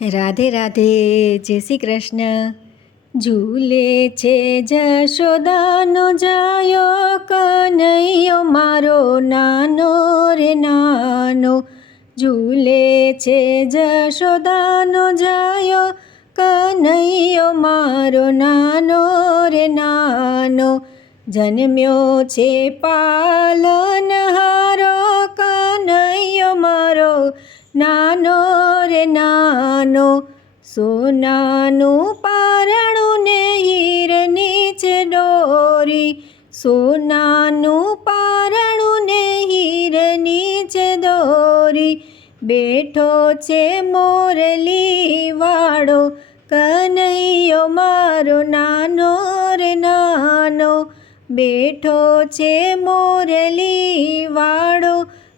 રાધે રાધે, જય શ્રી કૃષ્ણ. ઝૂલે છે જશોદાનો જાયો, કનૈયો મારો નાનો રે નાનો. ઝૂલે છે જશોદાનો જાયો, કનૈયો મારો નાનો રે નાનો. જન્મ્યો છે પાલનહારો, કનૈયો મારો નાનો રે નાનો. સોનાનું પારણું ને હીરની છે દોરી, સોનાનું પારણું ને હીરની છે દોરી. બેઠો છે મોરલી વાળો, કનૈયો મારો નાનો રે નાનો. બેઠો છે મોરલી વાળો,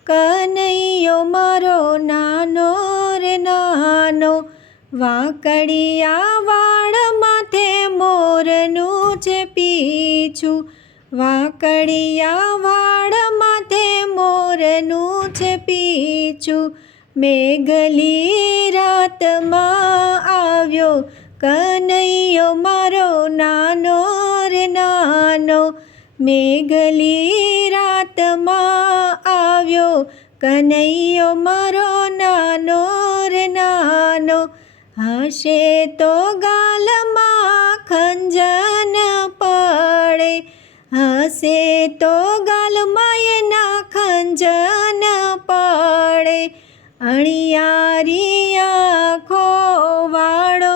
કનૈયો મારો નાનો રે નાનો. વાંકડિયા વાળ માથે મોરનું છે પીછું, વાંકડિયા વાળ માથે મોરનું છે પીછું. મેઘલી રાતમાં આવ્યો, કનૈયો મારો નાનો રે નાનો. મેઘલી રાતમાં આવ્યો, કનૈયો મારો નાનો રે નાનો. હશે તો ગાલમાં ખંજન પડે, હશે તો ગાલમાં એના ખંજન પડે. અણિયારી આંખો વાળો,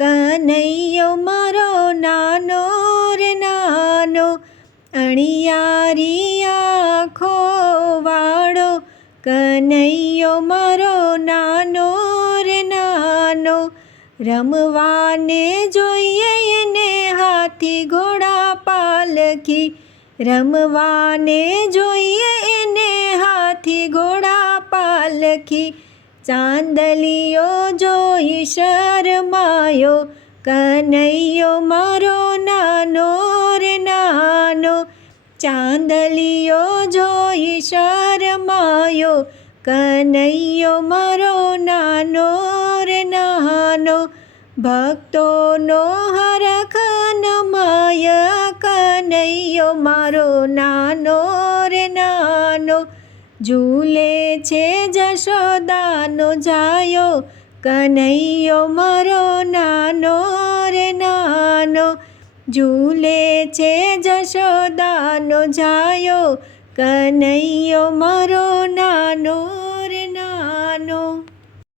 કનૈયો મારો નાનો રે નાનો. અણિયારી આંખો વાળો, કનૈયો મારો નાનો રે નાનો. રમવાને જોઈએ એને હાથી ઘોડા પાલખી, રમવાને જોઈએ એને હાથી ઘોડા પાલખી. ચાંદલિયો જોઈ શરમાયો, કનૈયો મારો નાનો રે નાનો. ચાંદલિયો જોઈ શરમાયો, કનૈયો મારો નાનો રે નાનો. ભક્તોનો હરખ નમાય, કનૈયો મારો નાનો રે નાનો. ઝૂલે છે જશોદાનો જાયો, કનૈયો મારો નાનો રે નાનો. ઝૂલે છે જશોદાનો જાયો, કનૈયો મારો નાનો